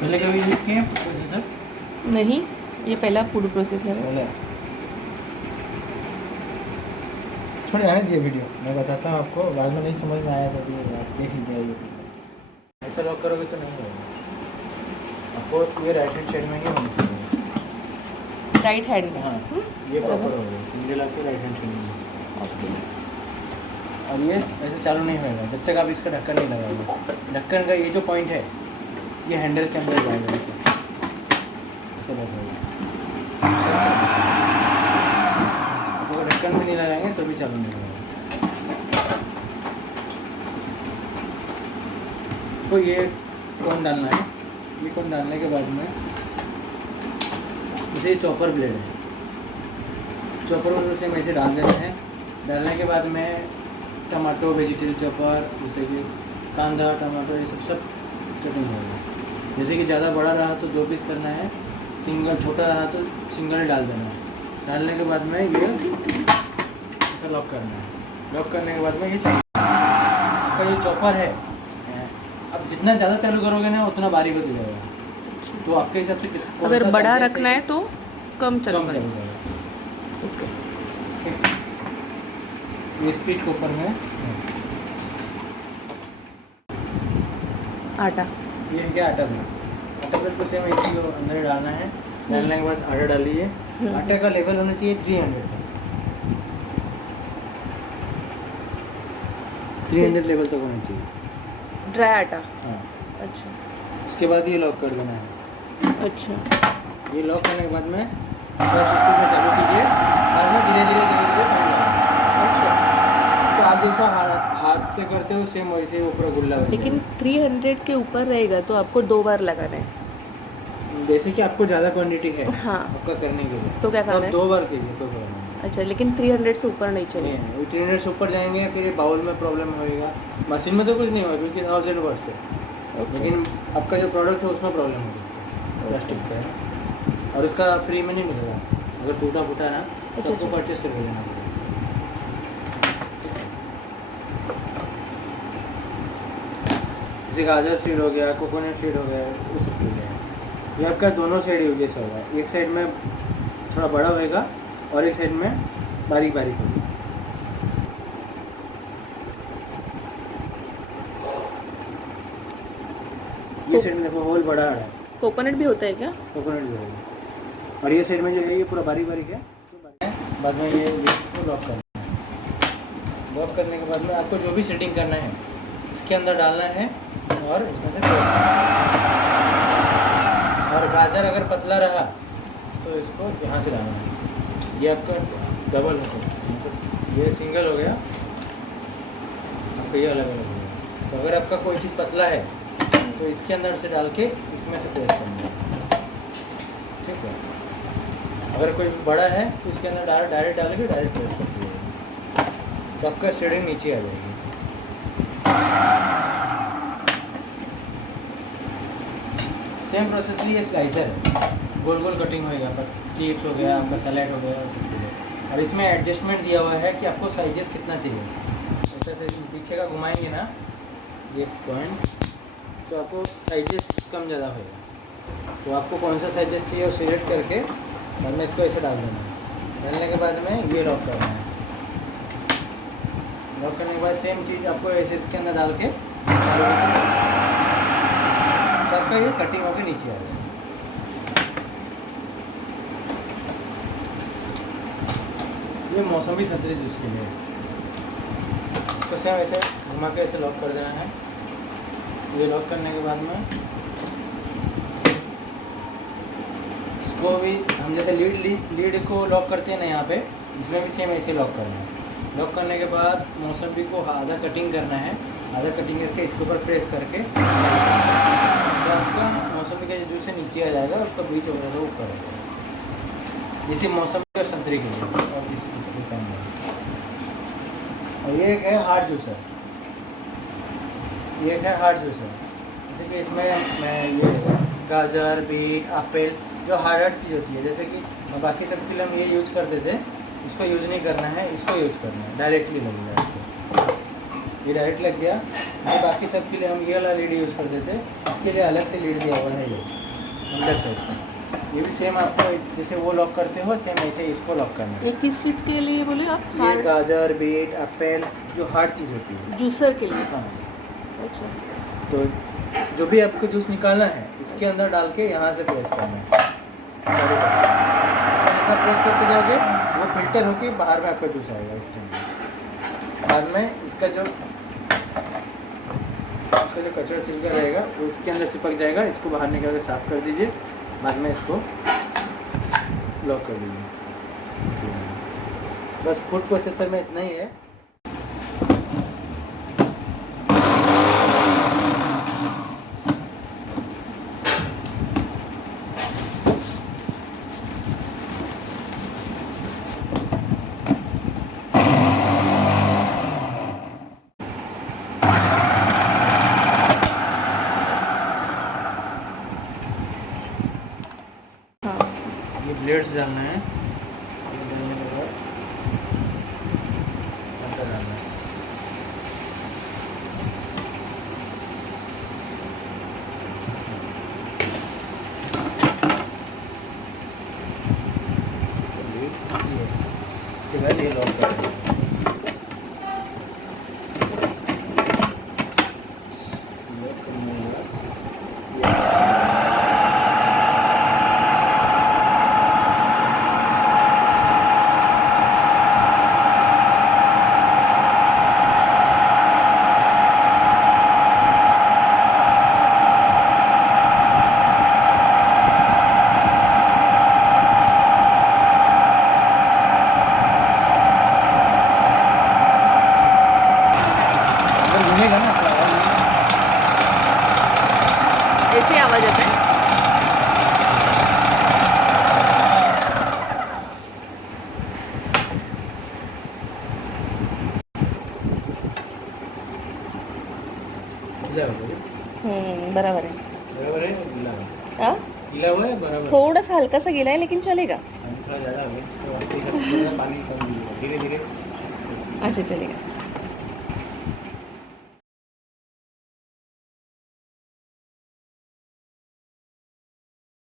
पहले कभी यूज़ किए हैं प्रोसेसर? नहीं, ये पहला फूड प्रोसेसर है। पहले छोड़िए, आने दीजिए वीडियो, मैं बताता हूँ आपको। बाद में नहीं समझ में आया तो भी आप देख लीजिएगा यूट्यूब में। ऐसा लॉक करोगे तो नहीं होगा, आपको ये राइट हैंड साइड में ही होना चाहिए। राइट हैंड में। हाँ, ये प्रॉपर हो गया, सिंगल आपको राइट हैंड साइड में। ओके। और ये ऐसे चालू नहीं होगा जब तक आप इसका ढक्कन नहीं लगाओगे। ढक्कन का ये जो पॉइंट है, ये हैंडल के अंदर जाएगा, ऐसे लगेगा। अगर ढक्कन भी नहीं लगाएंगे तो भी चालू नहीं होगा। तो ये कौन डालना है, ये कौन डालने के बाद में जैसे चॉपर ब्लेड है, चॉपर ब्लेड से ऐसे डाल देना है। डालने के बाद में टमाटो, वेजिटेबल चॉपर, जैसे कि कांदा, टमाटो, ये सब कटिंग होगा। जैसे कि ज़्यादा बड़ा रहा तो 2 पीस करना है, सिंगल छोटा रहा तो सिंगल डाल देना है। डालने के बाद में ये ऐसा लॉक करना है। लॉक करने के बाद में ये आपका ये चॉपर है, अब जितना ज़्यादा चालू करोगे ना उतना बारीक होता जाएगा। तो आपके हिसाब से अगर बड़ा रखना है तो कम चालू कम करें। चालू करेगा। ओके। ये स्पीड कुकर में आटा। ये है क्या, आटा ब्लेड। आटा ब्लेड को सेम इसी को अंदर डालना है। डालने के बाद आटा डालिए। आटे का लेवल होना चाहिए 300 तक, 300 लेवल तक होना चाहिए। ड्राई आटा। हाँ, अच्छा उसके बाद ये लॉक कर देना है। अच्छा। ये लॉक करने के बाद में फर्स्ट स्पीड में चालू कीजिए और में धीरे धीरे पानी लगाइए। अच्छा, तो आप जैसा हाथ से करते हो सेम वैसे ही ऊपर गुल्ला बन लेकिन जाएगा। 300 के ऊपर रहेगा तो आपको 2 बार लगाना है। जैसे कि आपको ज़्यादा क्वांटिटी है हाँ, आपका करने के लिए तो क्या तो करना आप है? 2 बार कीजिए, कोई प्रॉब्लम नहीं। अच्छा, लेकिन 300 से ऊपर नहीं चाहिए। 300 से ऊपर जाएंगे फिर ये बाउल में प्रॉब्लम होएगा। मशीन में तो कुछ नहीं होगा क्योंकि 1000 वाट है, ओके। लेकिन आपका जो प्रोडक्ट है उसमें प्रॉब्लम होगी। प्लास्टिक का है और इसका फ्री में नहीं मिलेगा। अगर टूटा फूटा ना तो आपको परचेस करके लेना पड़ेगा। जैसे गाजर सीड हो गया, कोकोनट सीड हो गया, वो सब के लिए है। ये आपका दोनों साइड यूजेस होगा, एक साइड में थोड़ा बड़ा होएगा और एक साइड में बारीक बारीक होगा। ये साइड में देखो होल बड़ा है, कोकोनट भी होता है क्या? कोकोनट भी होगा। और ये साइड में जो है ये पूरा बारीक बारीक है। बाद में ये को लॉक करना है। लॉक करने के बाद में आपको जो भी सेटिंग करना है इसके अंदर डालना है और इसमें से प्रेस करना है। और गाजर अगर पतला रहा तो इसको यहाँ से डालना है। ये आपका डबल हो गया, ये सिंगल हो गया, आपका ये अलग अलग हो गया। तो अगर आपका कोई चीज़ पतला है तो इसके अंदर से डाल के इसमें से प्रेस करना है, ठीक है। अगर कोई बड़ा है तो इसके अंदर डायरेक्ट डाल के डायरेक्ट प्रेस कर दीजिएगा तो आपका शेडिंग नीचे आ जाएगी। सेम प्रोसेसली ये स्लाइसर है, गोल गोल कटिंग होएगा पर चिप्स हो गया, आपका सैलेड हो गया और सब कुछ। और इसमें एडजस्टमेंट दिया हुआ है कि आपको साइजेस कितना चाहिए। ऐसे से पीछे का घुमाएंगे ना ये पॉइंट तो आपको साइजेस कम ज़्यादा होएगा। तो आपको कौन सा साइजेस चाहिए वो सिलेक्ट करके और में इसको ऐसे डाल देना है। डालने के बाद में ये लॉक करना है। लॉक करने के बाद सेम चीज़ आपको ऐसे इसके अंदर डाल के तब का ये कटिंग होकर नीचे आ जाएगा। ये मौसमी संतरे जूस के लिए तो सेम ऐसे घुमा के ऐसे लॉक कर देना है। ये लॉक करने के बाद में इसको भी हम जैसे लीड को लॉक करते हैं ना यहाँ पे, इसमें भी सेम ऐसे लॉक करना है। लॉक करने के बाद मौसम्बी को आधा कटिंग करना है, आधा कटिंग करके इसके ऊपर प्रेस करके तो आपका मौसम्बी का जो जूस है नीचे आ जाएगा, उसका बीच वगैरह से ऊपर आ जाएगा। जैसे मौसम्बी और संतरी के लिए और किसी चीज़ के काम में। और ये एक है हार्ड जूसर, ये एक है हार्ड जूसर। जैसे कि इसमें मैं ये गाजर, बीट, एप्पल जो हार्ड चीज़ होती है, जैसे कि बाकी सब के लिए हम ये यूज करते थे, इसको यूज नहीं करना है, इसको यूज करना है। डायरेक्टली लगेगा आपको, ये डायरेक्ट लग गया। ये बाकी सब के लिए हम ये वाला लीड यूज़ करते थे, इसके लिए अलग से लीड दिया हुआ है ये अंदर से इसका। ये भी सेम आपको जैसे वो लॉक करते हो सेम ऐसे इसको लॉक करना है। ये किस चीज़ के लिए बोले आप? ये गाजर बीट एप्पल जो हार्ड चीज़ होती है। जूसर के लिए। हाँ, अच्छा। तो जो भी आपको जूस निकालना है इसके अंदर डाल के यहाँ से प्रेस करना है। जैसा प्रेस करते जाओगे वो फिल्टर होके बाहर में आपका जूस आएगा इस टाइम। बाद में इसका जो कचरा छिलका रहेगा वो इसके अंदर चिपक जाएगा। इसको बाहर निकाल के साफ कर दीजिए। बाद में इसको लॉक कर दीजिए। बस फूड प्रोसेसर में इतना ही है। हाँ। ये ब्लेड्स डालना है। ये डालने के बाद अंदर डालना है। इसके बाद ये लॉक कर देंगे। लॉक करने के बाद घूमेगा ना थोड़ा और ऐसे आवाज आता है। गीला हो गया। बराबर है। बराबर है और गीला है। हाँ, गीला हुआ है बराबर। थोड़ा सा हल्का सा गीला है लेकिन चलेगा। थोड़ा ज़्यादा हो गया तो थोड़ा पानी कम दीजिएगा धीरे धीरे। अच्छा, चलेगा।